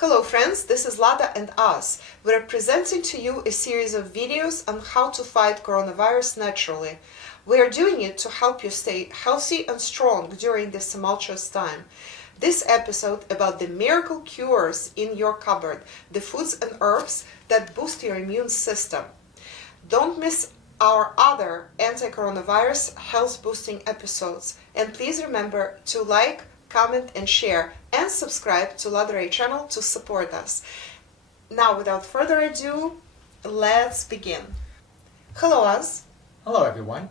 Hello friends, this is Lada and us. We're presenting to you a series of videos on how to fight coronavirus naturally. We are doing it to help you stay healthy and strong during this tumultuous time. This episode about the miracle cures in your cupboard, the foods and herbs that boost your immune system. Don't miss our other anti-coronavirus health boosting episodes. And please remember to like, comment and share and subscribe to Lada channel to support us. Now, without further ado, let's begin. Hello, Oz. Hello, everyone.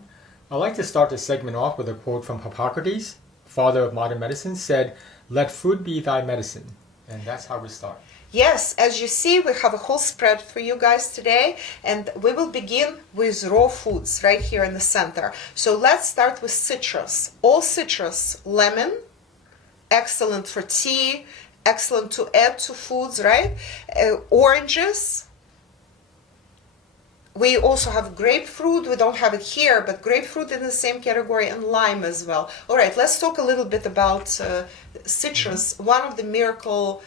I'd like to start this segment off with a quote from Hippocrates, father of modern medicine, said, "Let food be thy medicine." And that's how we start. Yes, as you see, we have a whole spread for you guys today, and we will begin with raw foods right here in the center. So let's start with citrus. All citrus, lemon, excellent for tea, excellent to add to foods, right? Oranges. We also have grapefruit. We don't have it here, but grapefruit in the same category, and lime as well. All right, let's talk a little bit about citrus, one of the miracle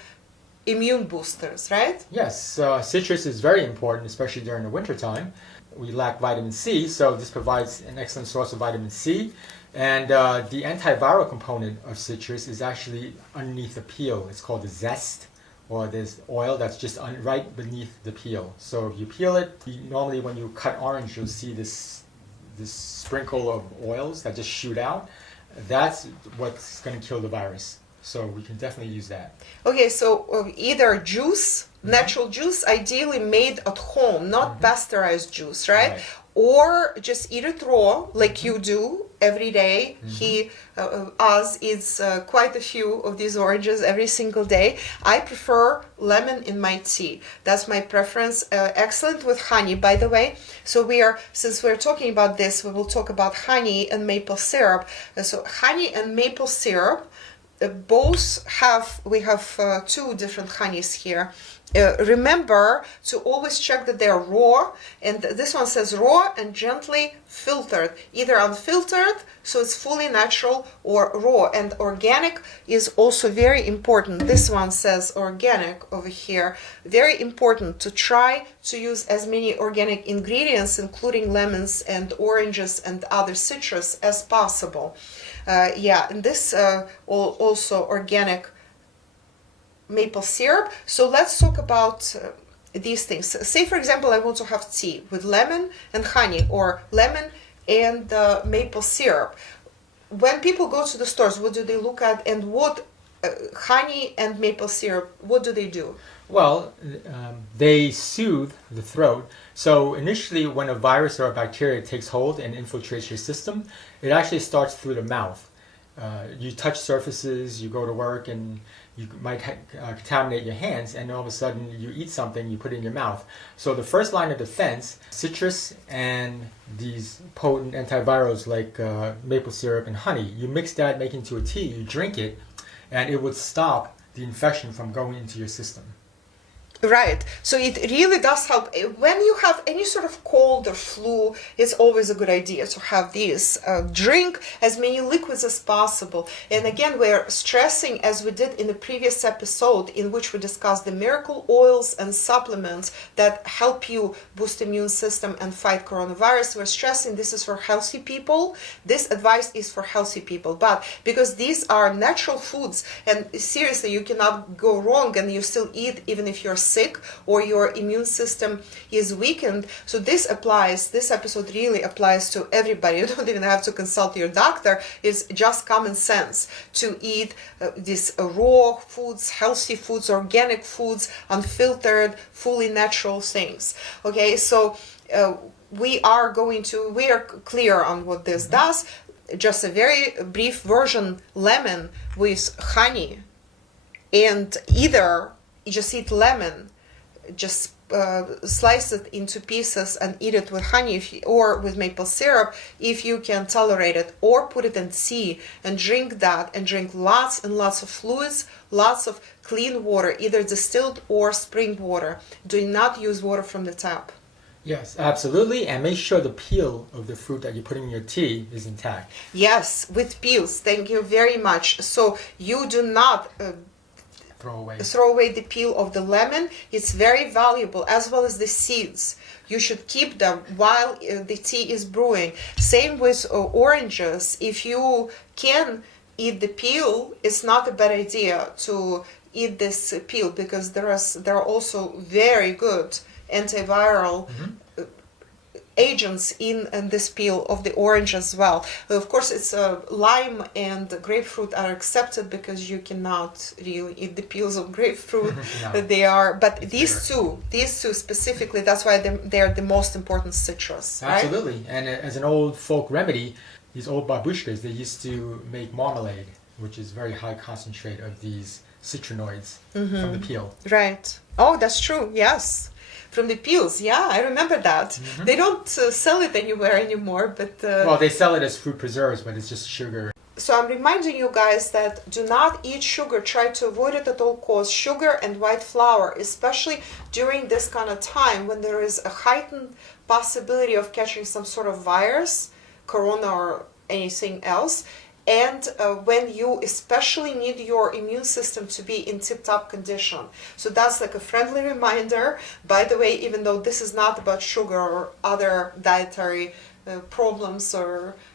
immune boosters, right? Yes, citrus is very important, especially during the winter time. We lack vitamin C, so this provides an excellent source of vitamin C. And the antiviral component of citrus is actually underneath the peel. It's called the zest, or there's oil that's just right beneath the peel. So if you peel it, normally when you cut orange, you'll see this sprinkle of oils that just shoot out. That's what's going to kill the virus. So we can definitely use that. Okay, so either juice, natural juice, ideally made at home, not pasteurized juice, right? Or just eat it raw, like you do every day. Oz eats quite a few of these oranges every single day. I prefer lemon in my tea. That's my preference. Excellent with honey, by the way. So since we're talking about this, we will talk about honey and maple syrup. So honey and maple syrup, we have two different honeys here. Remember to always check that they're raw, and this one says raw and gently filtered, either unfiltered, so it's fully natural, or raw. And organic is also very important. This one says organic over here. Very important to try to use as many organic ingredients, including lemons and oranges and other citrus, as possible. And this also organic maple syrup. So let's talk about these things. Say, for example, I want to have tea with lemon and honey, or lemon and maple syrup. When people go to the stores, what do they look at, and what honey and maple syrup, what do they do? Well, they soothe the throat. So initially, when a virus or a bacteria takes hold and infiltrates your system, it actually starts through the mouth. You touch surfaces, you go to work, and you might contaminate your hands, and all of a sudden you eat something, you put it in your mouth. So the first line of defense, citrus and these potent antivirals like maple syrup and honey, you mix that, make it into a tea, you drink it, and it would stop the infection from going into your system. Right. So it really does help. When you have any sort of cold or flu, it's always a good idea to have these. Drink as many liquids as possible. And again, we're stressing, as we did in the previous episode, in which we discussed the miracle oils and supplements that help you boost immune system and fight coronavirus. We're stressing this is for healthy people. This advice is for healthy people. But because these are natural foods, and seriously, you cannot go wrong, and you still eat even if you're sick or your immune system is weakened. So this episode really applies to everybody. You don't even have to consult your doctor. It's just common sense to eat these raw foods, healthy foods, organic foods, unfiltered, fully natural things. Okay, so we are clear on what this does. Just a very brief version: lemon with honey, and either you just eat lemon, just slice it into pieces and eat it with honey, or with maple syrup if you can tolerate it, or put it in tea and drink that, and drink lots and lots of fluids, lots of clean water, either distilled or spring water. Do not use water from the tap. Yes, absolutely, and make sure the peel of the fruit that you put in your tea is intact. Yes, with peels. Thank you very much. So you do not throw away the peel of the lemon. It's very valuable, as well as the seeds. You should keep them while the tea is brewing. Same with oranges. If you can eat the peel, it's not a bad idea to eat this peel, because there are also very good antiviral agents in this peel of the orange as well. Of course, it's lime and grapefruit are accepted, because you cannot really eat the peels of grapefruit. No. They are, but these two specifically, that's why they are the most important citrus. Absolutely. Right? And as an old folk remedy, these old babushkas, they used to make marmalade, which is very high concentrate of these citrinoids from the peel. Right. Oh, that's true. Yes. From the peels, yeah, I remember that. They don't sell it anywhere anymore, but... well, they sell it as fruit preserves, but it's just sugar. So I'm reminding you guys that do not eat sugar. Try to avoid it at all costs. Sugar and white flour, especially during this kind of time when there is a heightened possibility of catching some sort of virus, corona or anything else, and when you especially need your immune system to be in tip-top condition. So that's like a friendly reminder. By the way, even though this is not about sugar or other dietary problems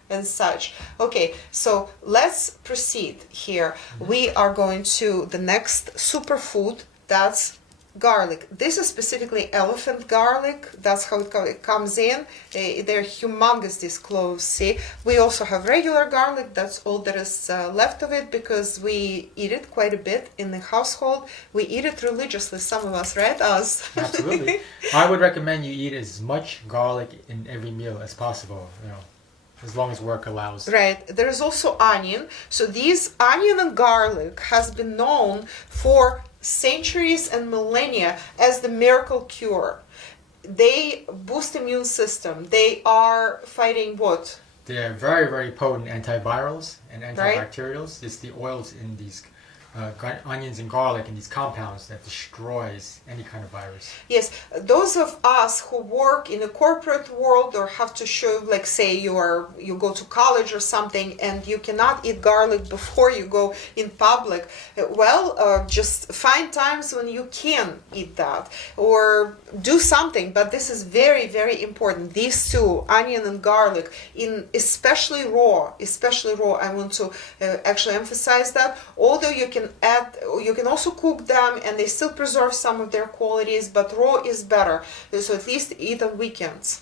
and such. Okay, so let's proceed here. We are going to the next superfood, that's garlic. This is specifically elephant garlic. That's how it comes in. They're humongous, these cloves. See, we also have regular garlic. That's all that is left of it, because we eat it quite a bit in the household. We eat it religiously, some of us, right? Us. Absolutely. I would recommend you eat as much garlic in every meal as possible, as long as work allows. Right. There is also onion. So these onion and garlic has been known for centuries and millennia as the miracle cure. They boost immune system. They are fighting what? They are very, very potent antivirals and antibacterials. It's the oils in these onions and garlic and these compounds that destroys any kind of virus. Yes, those of us who work in a corporate world or have to show, like say you go to college or something and you cannot eat garlic before you go in public, just find times when you can eat that or do something. But this is very, very important. These two, onion and garlic, especially raw, I want to actually emphasize that. Although you can also cook them and they still preserve some of their qualities, but raw is better. So at least eat on weekends.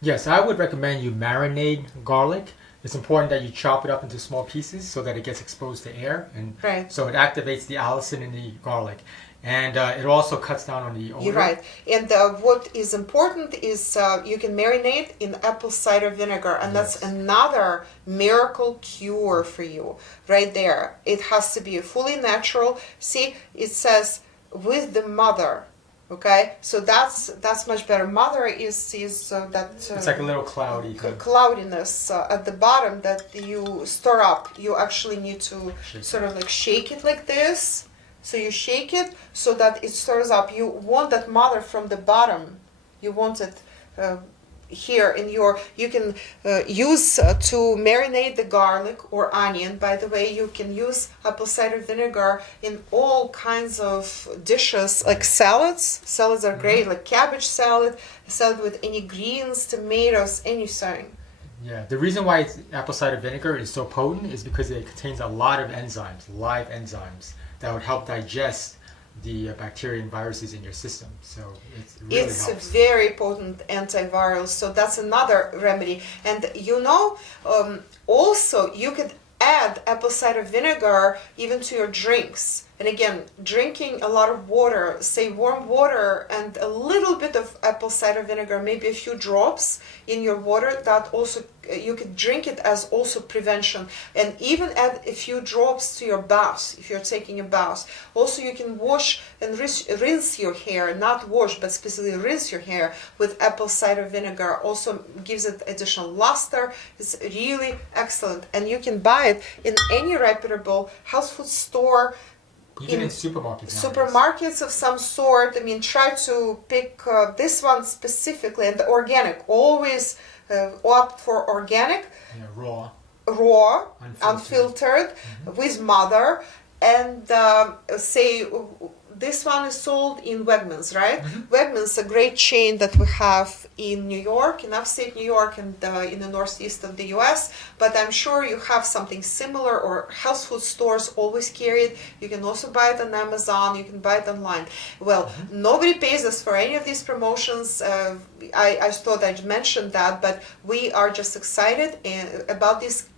Yes, I would recommend you marinate garlic. It's important that you chop it up into small pieces so that it gets exposed to air, and so it activates the allicin in the garlic. And it also cuts down on the odor. You're right. And what is important is you can marinate in apple cider vinegar, and that's another miracle cure for you right there. It has to be fully natural. See, it says with the mother. Okay, so that's much better. Mother is that it's like a little cloudy cloudiness at the bottom that you store up. You actually need to sort of like shake it like this. So you shake it so that it stirs up. You want that mother from the bottom. You want it here in your. You can use to marinate the garlic or onion. By the way, you can use apple cider vinegar in all kinds of dishes, like salads. Salads are great, like cabbage salad with any greens, tomatoes, anything. Yeah, the reason why apple cider vinegar is so potent is because it contains a lot of enzymes, live enzymes, that would help digest the bacteria and viruses in your system. So it really helps. It's a very potent antiviral, so that's another remedy. And also you could add apple cider vinegar even to your drinks. And again, drinking a lot of water, say warm water and a little bit of apple cider vinegar, maybe a few drops in your water, that also, you could drink it as also prevention. And even add a few drops to your bath, if you're taking a bath. Also, you can wash and rinse your hair, not wash, but specifically rinse your hair with apple cider vinegar. Also gives it additional luster. It's really excellent. And you can buy it in any reputable health food store, even in supermarkets. Supermarkets of some sort. I mean, try to pick this one specifically, and the organic. Always opt for organic. Yeah, raw. Unfiltered, with mother. and say this one is sold in Wegmans, right? Wegmans, a great chain that we have in New York, in upstate New York, and in the northeast of the U.S. But I'm sure you have something similar, or health food stores always carry it. You can also buy it on Amazon. You can buy it online. Well, nobody pays us for any of these promotions. I thought I'd mention that, but we are just excited about these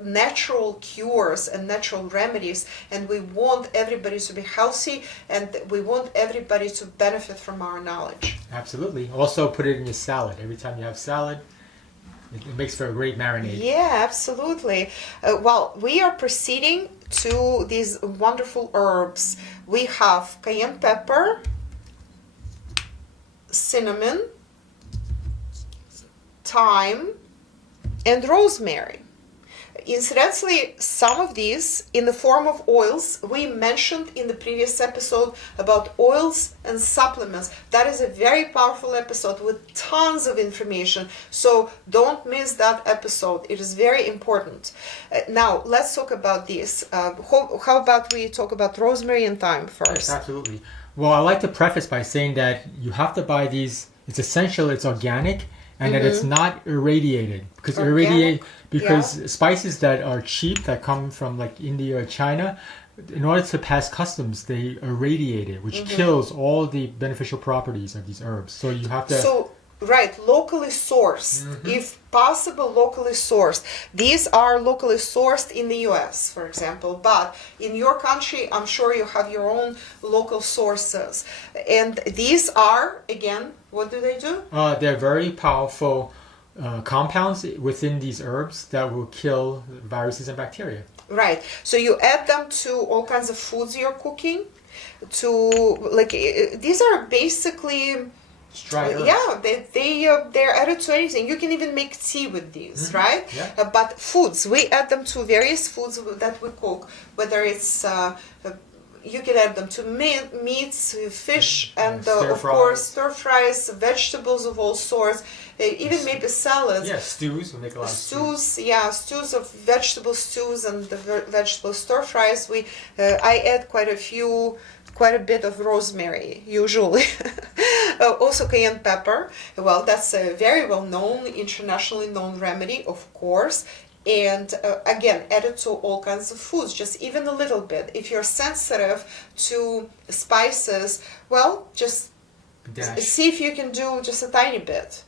natural cures and natural remedies, and we want everybody to be healthy, and we want everybody to benefit from our knowledge. Absolutely. Also put it in your salad. Every time you have salad, it makes for a great marinade. Yeah, absolutely. Well, we are proceeding to these wonderful herbs. We have cayenne pepper, cinnamon, thyme, and rosemary. Incidentally, some of these in the form of oils, we mentioned in the previous episode about oils and supplements. That is a very powerful episode with tons of information. So don't miss that episode. It is very important. Now, let's talk about this. How about we talk about rosemary and thyme first? Yes, absolutely. Well, I like to preface by saying that you have to buy these. It's essential, it's organic, and that it's not irradiated, because spices that are cheap, that come from like India or China, in order to pass customs, they irradiate it, which kills all the beneficial properties of these herbs. So you have to right, locally sourced, if possible locally sourced. These are locally sourced in the US, for example, but in your country, I'm sure you have your own local sources. And these are, again, what do they do? They're very powerful compounds within these herbs that will kill viruses and bacteria. Right, so you add them to all kinds of foods you're cooking, to, like, these are basically... Dried herbs. Yeah, they're added to anything. You can even make tea with these, right? Yeah. But foods, we add them to various foods that we cook, whether it's you can add them to meats, fish, and of course stir fries, vegetables of all sorts, even maybe salads. Yeah, stews. We make a lot of stews. Yeah, stews of vegetable stews and the vegetable stir fries. I add quite a bit of rosemary usually. Also cayenne pepper. Well, that's a very well known, internationally known remedy, of course. And again, added to all kinds of foods, just even a little bit. If you're sensitive to spices, well, just see if you can do just a tiny bit.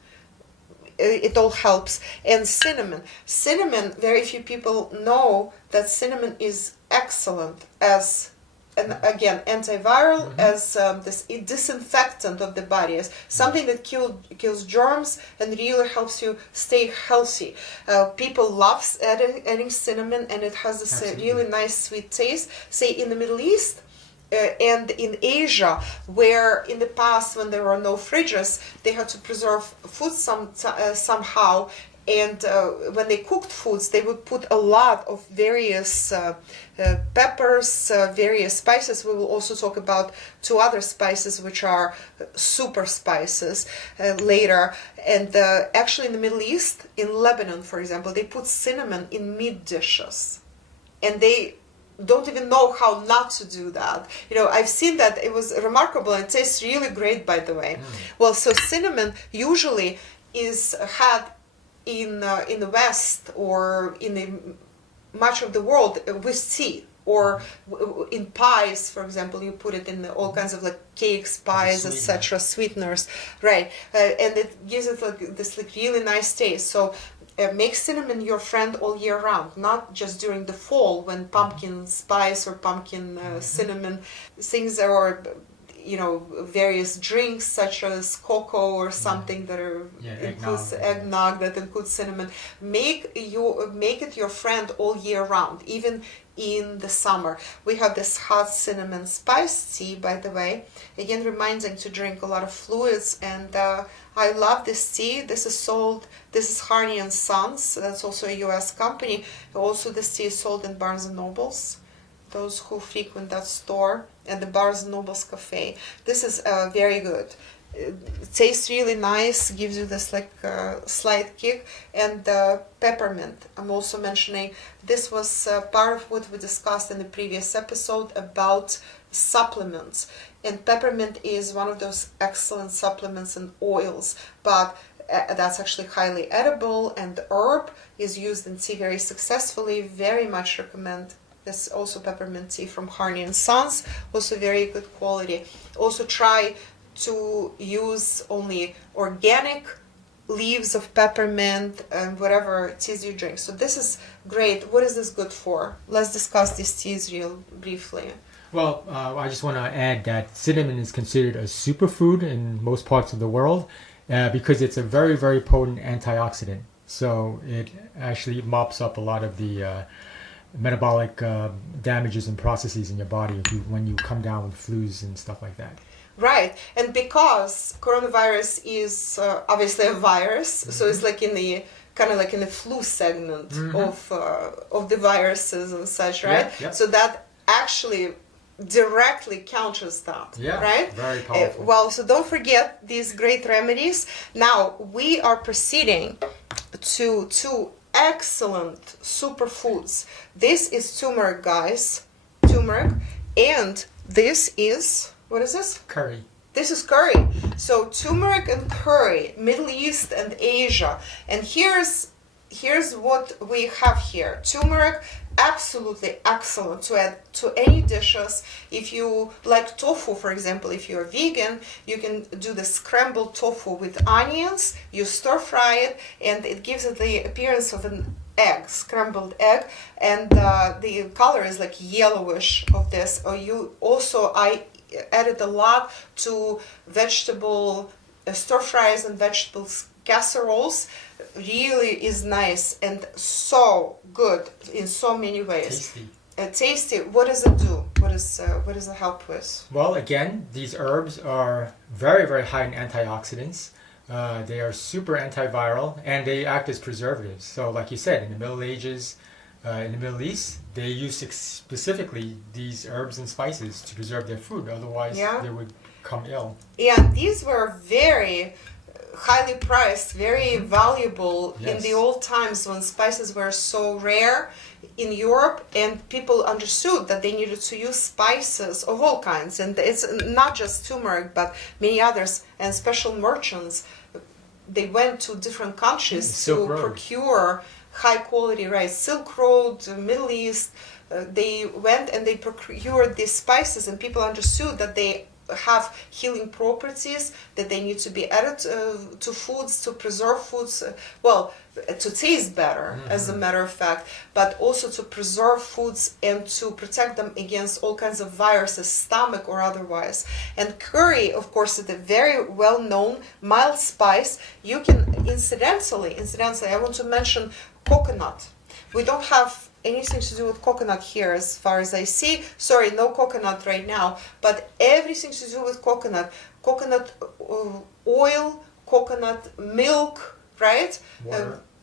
It all helps. And cinnamon. Very few people know that cinnamon is excellent as, and again, antiviral, as this disinfectant of the body, as something that kills germs and really helps you stay healthy. People love adding cinnamon, and it has this really nice sweet taste. Say in the Middle East and in Asia, where in the past, when there were no fridges, they had to preserve food somehow. And when they cooked foods, they would put a lot of various peppers, various spices. We will also talk about 2 other spices which are super spices later. And actually in the Middle East, in Lebanon, for example, they put cinnamon in meat dishes. And they don't even know how not to do that. You know, I've seen that. It was remarkable, and it tastes really great, by the way. Well, so cinnamon usually is had in the West or in much of the world with tea, or in pies, for example, you put it in all kinds of like cakes, pies, etc., sweeteners, right? And it gives it like this like really nice taste. So make cinnamon your friend all year round, not just during the fall when pumpkin spice or pumpkin cinnamon things are. You know, various drinks such as cocoa or something that are includes eggnog that includes cinnamon. Make it your friend all year round, even in the summer. We have this hot cinnamon spice tea, by the way, again reminding to drink a lot of fluids, and I love this tea. This is Harney and Sons. That's also a US company. Also, this tea is sold in Barnes and Nobles, those who frequent that store, and the Barnes and Nobles cafe. This is very good. It tastes really nice, gives you this like slight kick. And peppermint, I'm also mentioning, this was part of what we discussed in the previous episode about supplements. And peppermint is one of those excellent supplements and oils, but that's actually highly edible, and the herb is used in tea very successfully. Very much recommend this. Also peppermint tea from Harney and Sons, also very good quality. Also try to use only organic leaves of peppermint and whatever teas you drink. So this is great. What is this good for? Let's discuss these teas real briefly. Well, I just want to add that cinnamon is considered a superfood in most parts of the world because it's a very, very potent antioxidant. So it actually mops up a lot of the metabolic damages and processes in your body when you come down with flus and stuff like that. Right, and because coronavirus is obviously a virus, so it's like in the kind of like in the flu segment of the viruses and such, right? Yeah. So that actually directly counters that, right? Very powerful. Well, so don't forget these great remedies. Now we are proceeding to two excellent superfoods. This is turmeric, guys. Turmeric, and this is, what is this? Curry. This is curry. So turmeric and curry, Middle East and Asia. And here's what we have here. Turmeric, absolutely excellent to add to any dishes. If you like tofu, for example, if you're vegan, you can do the scrambled tofu with onions. You stir fry it, and it gives it the appearance of an egg, scrambled egg, and the color is like yellowish of this. Or I added a lot to vegetable stir fries and vegetables casseroles. Really is nice and so good in so many ways. Tasty. Tasty. What does it do? What does it help with? Well, again, these herbs are very, very high in antioxidants. They are super antiviral, and they act as preservatives. So like you said, in the Middle Ages, in the Middle East, they used specifically these herbs and spices to preserve their food. Otherwise, they would come ill. Yeah, these were very highly priced, very valuable in the old times when spices were so rare in Europe, and people understood that they needed to use spices of all kinds. And it's not just turmeric, but many others, and special merchants. They went to different countries to procure high quality rice. Silk Road, Middle East, they went and they procured these spices, and people understood that they have healing properties, that they need to be added to foods to preserve foods, to taste better, as a matter of fact, but also to preserve foods and to protect them against all kinds of viruses, stomach or otherwise. And curry, of course, is a very well-known mild spice. You can incidentally, I want to mention coconut. We don't have anything to do with coconut here as far as I see. Sorry, no coconut right now, but everything to do with coconut oil, coconut milk, right?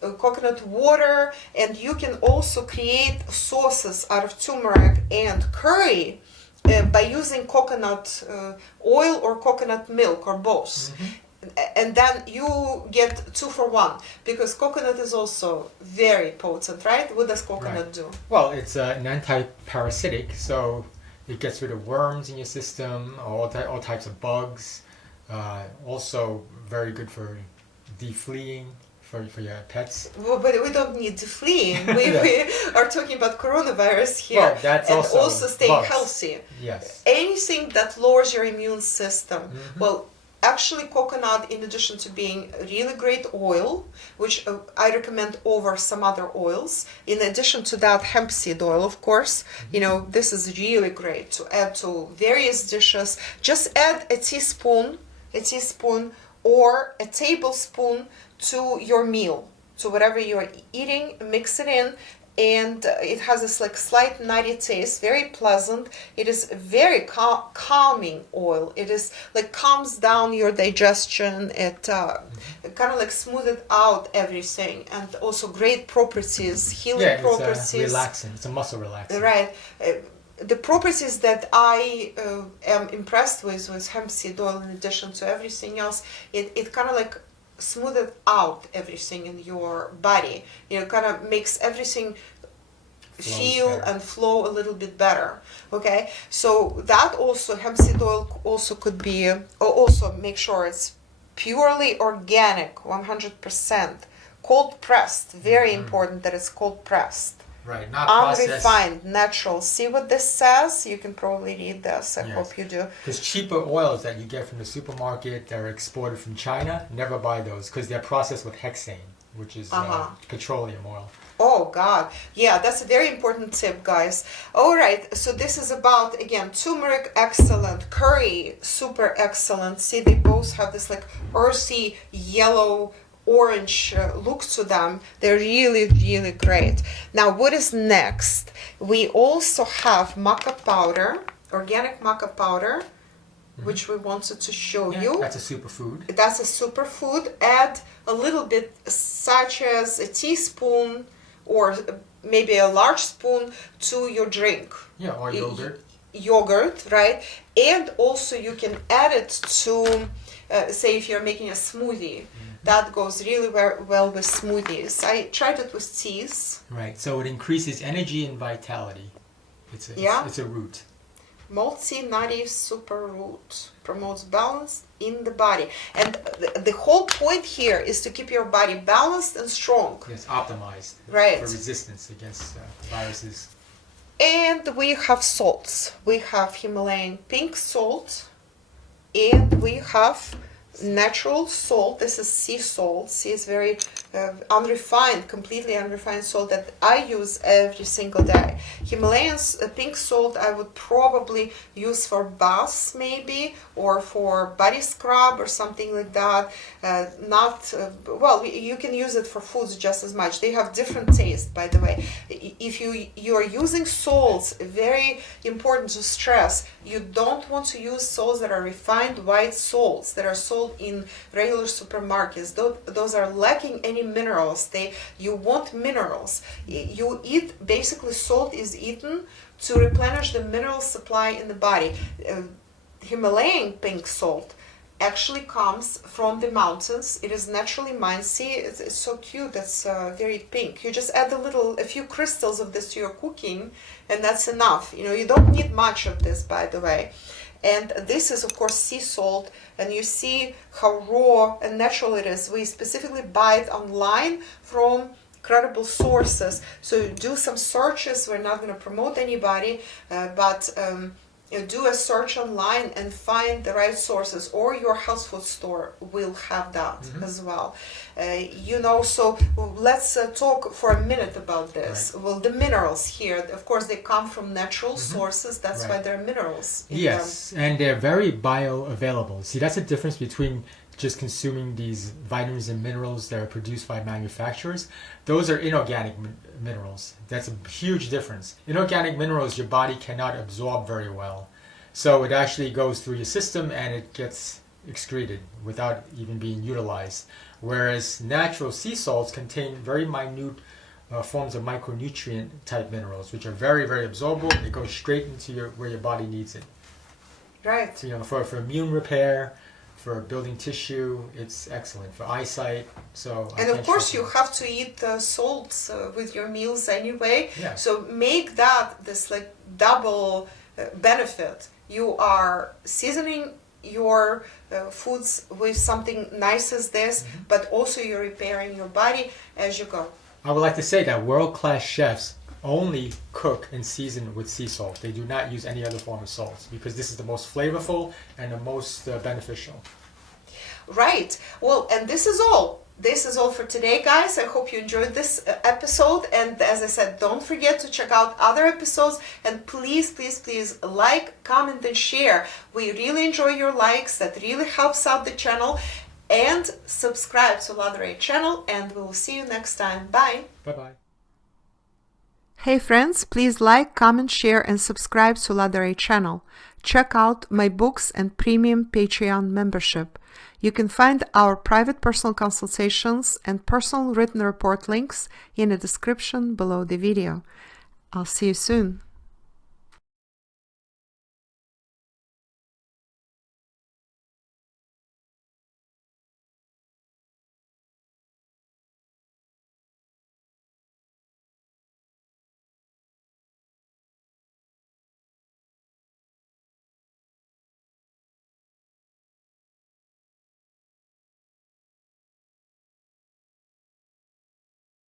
Coconut water, and you can also create sauces out of turmeric and curry by using coconut oil or coconut milk or both. And then you get 2 for 1, because coconut is also very potent, right? What does coconut do? Well, it's an anti-parasitic, so it gets rid of worms in your system, all types of bugs. Also very good for defleeing for your pets. Well, but we don't need defleeing. We are talking about coronavirus here. Well, that's and also staying bugs. healthy. Yes. Anything that lowers your immune system. Well, actually, coconut, in addition to being a really great oil, which I recommend over some other oils, in addition to that, hemp seed oil, of course, this is really great to add to various dishes. Just add a teaspoon or a tablespoon to your meal, to whatever you're eating, mix it in. And it has this like slight nutty taste, very pleasant. It is very calming oil. It is like calms down your digestion. It kind of like smoothes out everything, and also great properties, healing properties. It's relaxing. It's a muscle relaxant. Right. the properties that I am impressed with hemp seed oil, in addition to everything else, it kind of like smoothed out everything in your body. Kind of makes everything feel and flow a little bit better. Okay, so that also, hemp seed oil also could be, also make sure it's purely organic, 100%, cold pressed. Very important that it's cold pressed. Right, not processed. Unrefined, natural. See what this says? You can probably read this. I hope you do. Because cheaper oils that you get from the supermarket that are exported from China, never buy those because they're processed with hexane, which is petroleum oil. Oh God, yeah, that's a very important tip, guys. All right, so this is about, again, turmeric, excellent, curry, super excellent. See, they both have this like earthy yellow orange look to them. They're really, really great. Now, what is next? We also have maca powder, organic maca powder, which we wanted to show you. That's a superfood. That's a superfood. Add a little bit, such as a teaspoon or maybe a large spoon to your drink. Yeah, or yogurt. Yogurt, right? And also you can add it to, say if you're making a smoothie. That goes really well with smoothies. I tried it with teas. Right, so it increases energy and vitality. It's a root. Multi-nutty super root promotes balance in the body. And the whole point here is to keep your body balanced and strong. Yes, optimized. Right. For resistance against viruses. And we have salts. We have Himalayan pink salt. And we have natural salt. This is sea salt. Sea is very unrefined, completely unrefined salt that I use every single day. Himalayan pink salt I would probably use for baths maybe, or for body scrub or something like that. Well, you can use it for foods just as much. They have different taste, by the way. If you are using salts, very important to stress, you don't want to use salts that are refined white salts that are sold in regular supermarkets. Those are lacking any minerals. You want minerals. You eat, basically salt is eaten to replenish the mineral supply in the body. Himalayan pink salt actually comes from the mountains. It is naturally mined. See, it's so cute. It's very pink. You just add a few crystals of this to your cooking, and that's enough. You don't need much of this, by the way. And this is, of course, sea salt, and you see how raw and natural it is. We specifically buy it online from credible sources. So do some searches. We're not going to promote anybody, but do a search online and find the right sources, or your health food store will have that as well. So let's talk for a minute about this. Right. Well, the minerals here, of course, they come from natural sources. That's why they're minerals. Yes, and they're very bioavailable. See, that's the difference between just consuming these vitamins and minerals that are produced by manufacturers. Those are inorganic minerals. That's a huge difference. Inorganic minerals your body cannot absorb very well. So it actually goes through your system and it gets excreted without even being utilized. Whereas natural sea salts contain very minute forms of micronutrient type minerals, which are very, very absorbable. It goes straight into where your body needs it. Right. So, for immune repair, for building tissue, it's excellent. For eyesight, and of course you have to eat salts with your meals anyway. Yeah. So make that this like double benefit. You are seasoning your foods with something nice as this, but also you're repairing your body as you go. I would like to say that world-class chefs only cook and season with sea salt. They do not use any other form of salts because this is the most flavorful and the most beneficial. Right. Well, and this is all. This is all for today, guys. I hope you enjoyed this episode. And as I said, don't forget to check out other episodes. And please, please, please like, comment, and share. We really enjoy your likes. That really helps out the channel. And subscribe to Ladray channel. And we will see you next time. Bye. Bye-bye. Hey friends, please like, comment, share, and subscribe to Ladray channel. Check out my books and premium Patreon membership. You can find our private personal consultations and personal written report links in the description below the video. I'll see you soon.